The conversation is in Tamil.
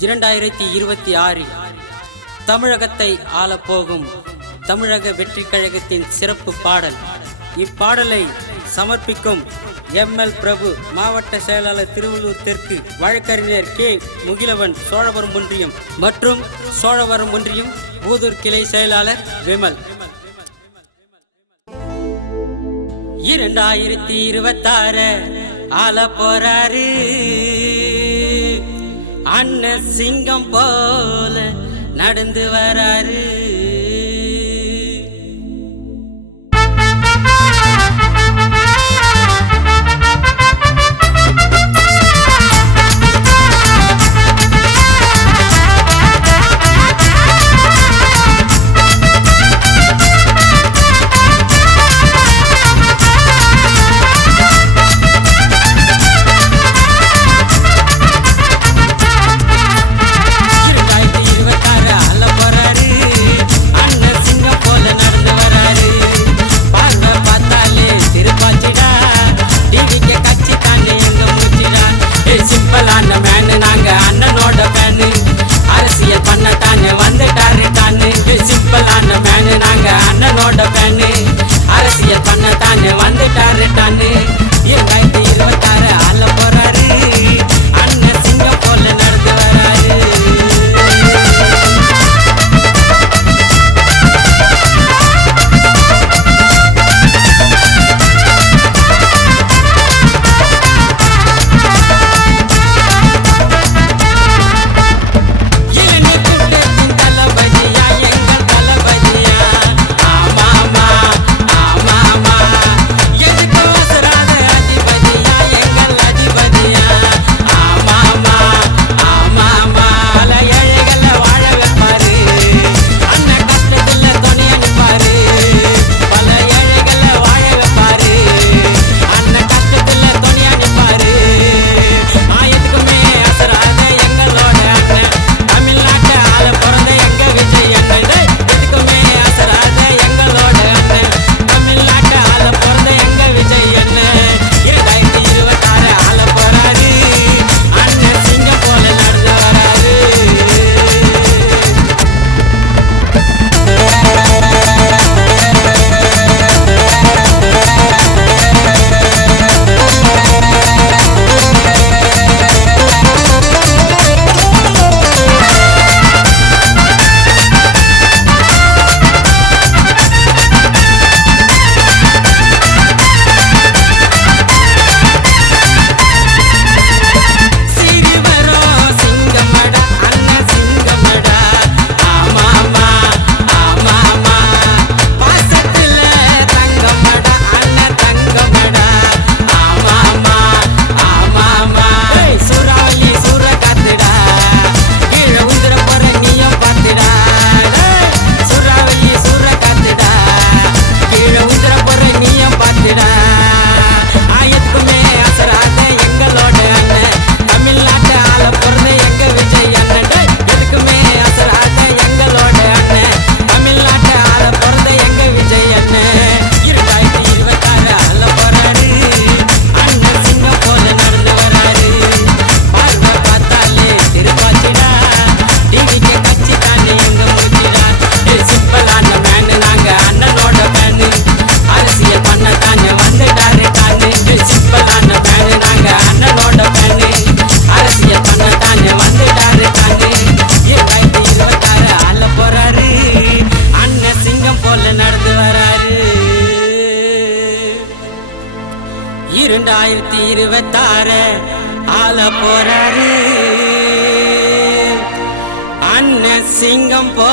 2026 தமிழகத்தை ஆளப்போகும் தமிழக வெற்றி கழகத்தின் சிறப்பு பாடல். இப்பாடலை சமர்ப்பிக்கும் ML பிரபு, மாவட்ட செயலாளர் திருவள்ளூர் தெற்கு, வழக்கறிஞர் K முகிலவன் சோழவரம் ஒன்றியம் மற்றும் சோழவரம் ஒன்றியம் பூதூர் கிளை செயலாளர் விமல். 2026 ஆள போறாரு அண்ணன் சிங்கம் போல நடந்து வராரு. அரசியல் பண்ண தானே வந்துட்டாரு தானே. 2026 ஆள போறாரு அண்ணன் சிங்கம் போல நடந்து வராரு. ஆள போறாரு அண்ணன் சிங்கம் போ